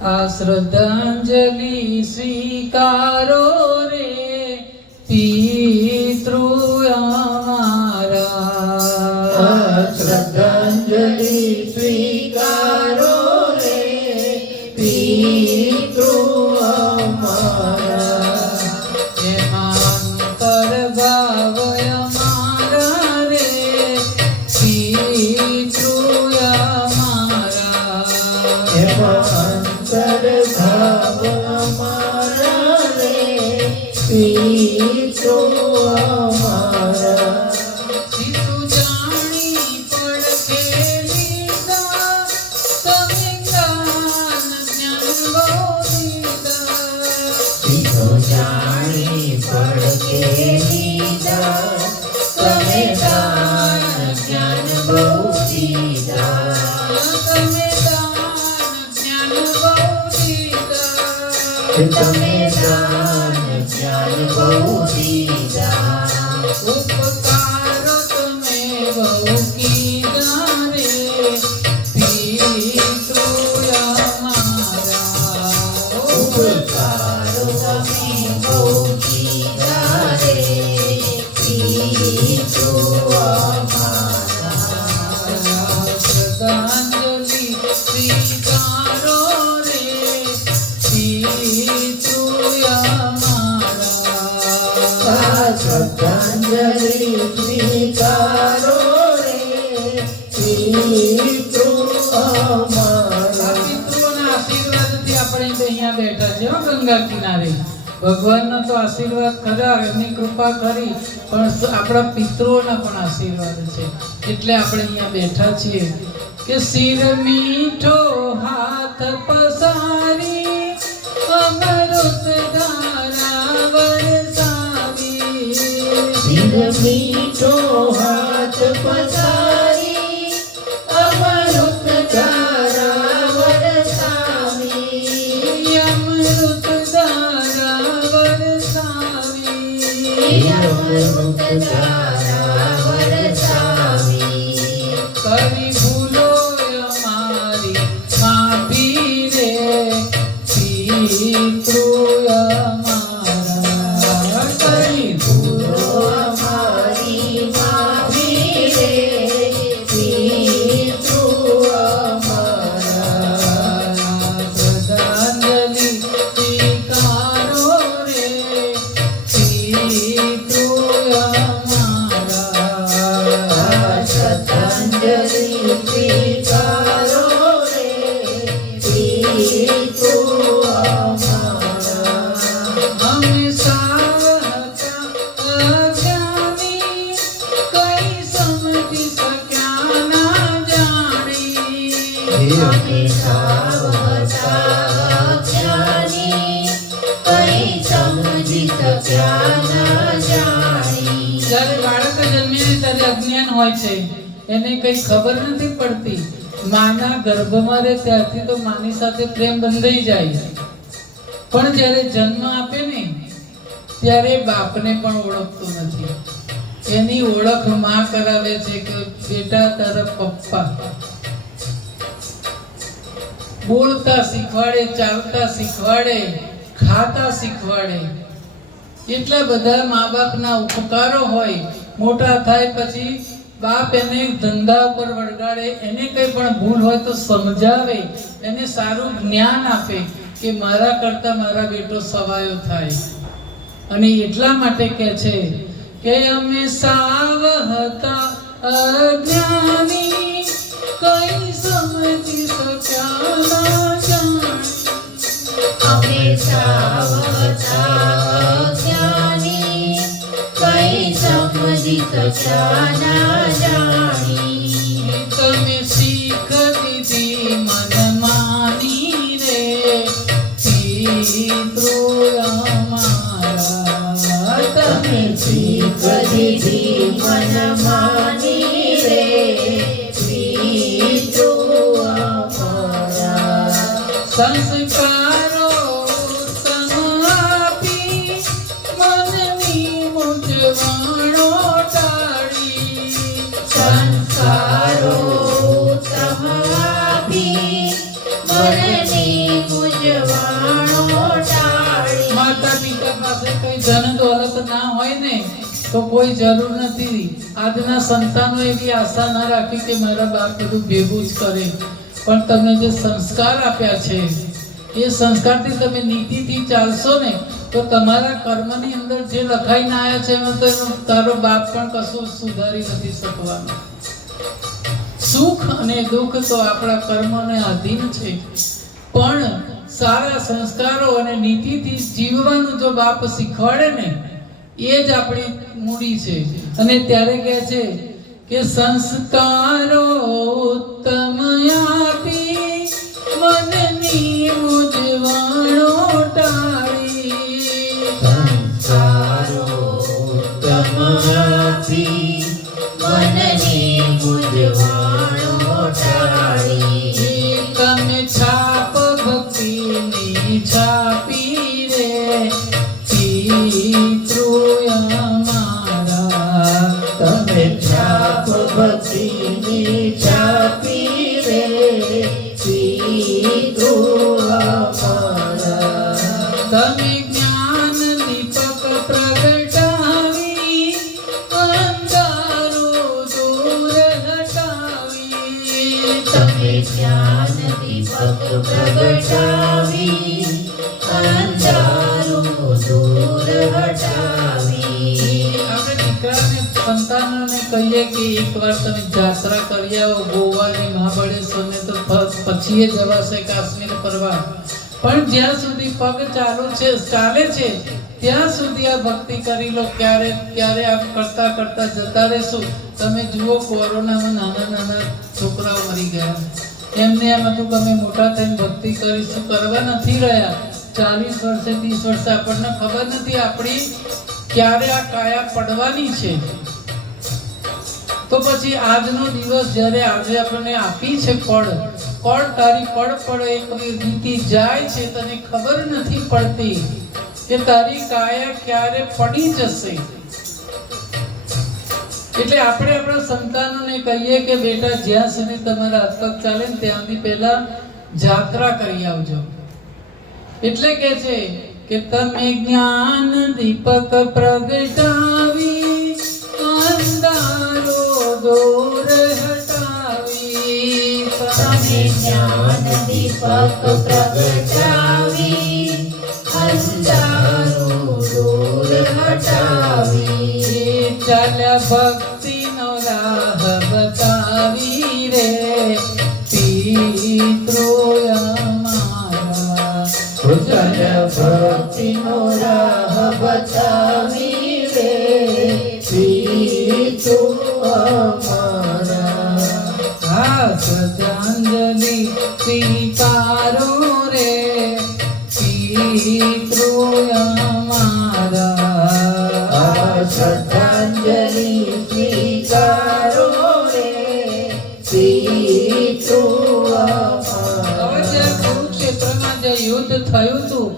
આ શ્રદ્ધાંજલિ સ્વીકારો રે પિતૃ અમારા, શ્રદ્ધાંજલિ સ્વીકારો રે પિતૃ અમારા, એમાં અંતર્ભાવ અમારા રે પિતૃ અમારા, એમાં અંતર્ભાવ અમારા રે પિતૃ અમારા, સીધુ જાણી પડખે લીધા તમે જ્ઞાન જ્ઞાન બહુ દીધા, સીધો જાણી પડકે લીધા તમે દાન જ્ઞાન બહુ દીધા, તમે દાન જ્ઞાન બહુ દીધા, તમે દાન જ્ઞાન બહુ દીધા, ઉપકારો તમે બહુ કીધા રે પિતૃ અમારા, ઉપકારો તમે બહુ કીધા રે પિતૃ અમારા, શ્રદ્ધાંજલિ સ્વીકારો રે પિતૃ અમારા, શ્રદ્ધાંજલિ સ્વીકારો રે પિતૃ અમારા, પિતૃઓના આશીર્વાદથી આપણે તો અહીંયા બેઠા છે હો ગંગા કિનારે. ભગવાનનો તો આશીર્વાદ ખરા, એમની કૃપા કરી, પણ આપણા પિતૃઓના પણ આશીર્વાદ છે એટલે આપણે અહીંયા બેઠા છીએ કે શિર મીઠો હાથ પસારી અમૃત ધારા વરસાવી, શિર મીઠો હાથ પસારી અમૃત ધારા વરસાવી, અમૃત ધારા વરસાવી, અમૃત ધારા વરસાવી, કરી ભૂલો અમારી માફી રે પિતૃ અમારા, કરી ભૂલો અમારી માફી રે પિતૃ અમારા, શ્રદ્ધાંજલિ સ્વીકારો રે પિતૃ અમારા, શ્રદ્ધાંજલિ સ્વીકારો રે પિતૃ અમારા, અમે સાવતા અજ્ઞાની કઈ સમજી શક્યા ના જાણી, અમે સાવતા અજ્ઞાની કઈ સમજી શક્યા ના જાણી, જ્યારે બાળક જન્મે ત્યારે અજ્ઞાન હોય છે, એને કઈ ખબર નથી પડતી. માના ગર્ભમાં રહે ત્યારથી તો માની સાથે પ્રેમ બંધાઈ જાય, પણ જ્યારે જન્મ આપે ને ત્યારે બાપને પણ ઓળખતો નથી. એની ઓળખ માં કરાવે છે કે બેટા તારા પપ્પા. બોલતા શીખવાડે, ચાલતા શીખવાડે, ખાતા શીખવાડે. એટલા બધા મા બાપના ઉપકારો હોય. મોટા થાય પછી બાપ એને ધંધા ઉપર વળગાડે, એને કંઈ પણ ભૂલ હોય તો સમજાવે, એને સારું જ્ઞાન આપે કે મારા કરતા મારા બેટો સવાયો થાય. અને એટલા માટે કહે છે કે અમે સાવ હતા અજ્ઞાની કઈ સમજી શક્યા ના જાણી, અમે સાવતા અજ્ઞાની કઈ સમજી શક્યા ના જાણી, તમે શીખ દીધી મન માની રે પિતૃ અમારા, તમે શીખ દીધી મન માની રે પિતૃ અમારા, સંસ્કારો સમાપી મનની મૂંઝવણો ટાળી, સંસ્કારો સમાપી મનની મૂંઝવણો તને દોલત ના હોય ને તો કોઈ જરૂર નથી. આજના સંતાનો એવી આશા ના રાખી કે મારા બાપ બધું ભેગું જ કરે, પણ તમને જે સંસ્કાર આપ્યા છે એ સંસ્કારથી તમે નીતિથી ચાલશો ને તો તમારા કર્મની અંદર જે લખાઈને આવ્યા છે એમાં તો તારો બાપ પણ કશું સુધારી નથી શકવાનો. સુખ અને દુઃખ તો આપણા કર્મને આધીન છે, પણ સારા સંસ્કારો અને નીતિથી જીવવાનું જો બાપ શીખવાડે ને એ જ આપણી મૂડી છે. અને ત્યારે કહે છે કે સંસ્કારો ઉત્તમ આપી મનની મૂંઝવણો ટાળી. સંસ્કારો ઉત્તમ આપી મનની મૂંઝવણો ટાળી. તમે છાપ ભક્તિની છાપી રે પિતૃ અમારા. તમે છાપ ભક્તિની છાપી રે પિતૃ અમારા. તમે જ્ઞાન દીપક પ્રગટાવી અંધારો દૂર હટાવી. તમે જ્ઞાન દીપક પ્રગટાવી અંધારું દૂર હટાવી. આપણે દીકરાને સંતાનોને કહીએ કે એકવાર તમે જાત્રા કરી આવો ગોવાની મહાબળેશ્વરને તો પછી એ જવાશે કાશ્મીર ફરવા. પણ જ્યાં સુધી પગ ચાલે છે ત્યાં સુધી આ ભક્તિ કરી લો. ક્યારે આમ કરતા કરતા જતા રહેશું. તમે જુઓ કોરોનામાં નાના છોકરાઓ મરી ગયા. એમને એમ હતું કે અમે મોટા થઈને ભક્તિ કરીશું, કરવા નથી રહ્યા. 40 વર્ષે 30 વર્ષે આપણને ખબર નથી આપણી ક્યારે આ કાયા પડવાની છે. તો પછી આજનો દિવસ જ્યારે આજે આપણને આપી છે પડ તારી પડ એક રીતિ જાય છે, તને ખબર નથી પડતી કે તારી કાયા ક્યારે પડી જશે. એટલે આપણે આપણા સંતાનોને કહીએ કે બેટા જ્યાં સુધી તમારા હાથ પગ ચાલે ને ત્યાં સુધી પહેલા જાત્રા કરી આવજો. એટલે કે છે કે તમે જ્ઞાન દીપક પ્રગટાવી અંધારો દૂર હટાવી. તમે જ્ઞાન દીપક પ્રગટાવી અંધારું દૂર હટાવી. ચાલ્યા ભક્તિનો રાહ બતાવી રે પિતૃ અમારા. ચાલ્યા ભક્તિનો રાહ બતાવી રે પિતૃ અમારા. શ્રદ્ધાંજલિ સ્વીકારો રે પિતૃ અમારા. શ્રદ્ધાંજલિ સ્વીકારો રે પિતૃ અમારા. હવે જ્યારે કુરુક્ષેત્રમાં જે યુદ્ધ થયું હતું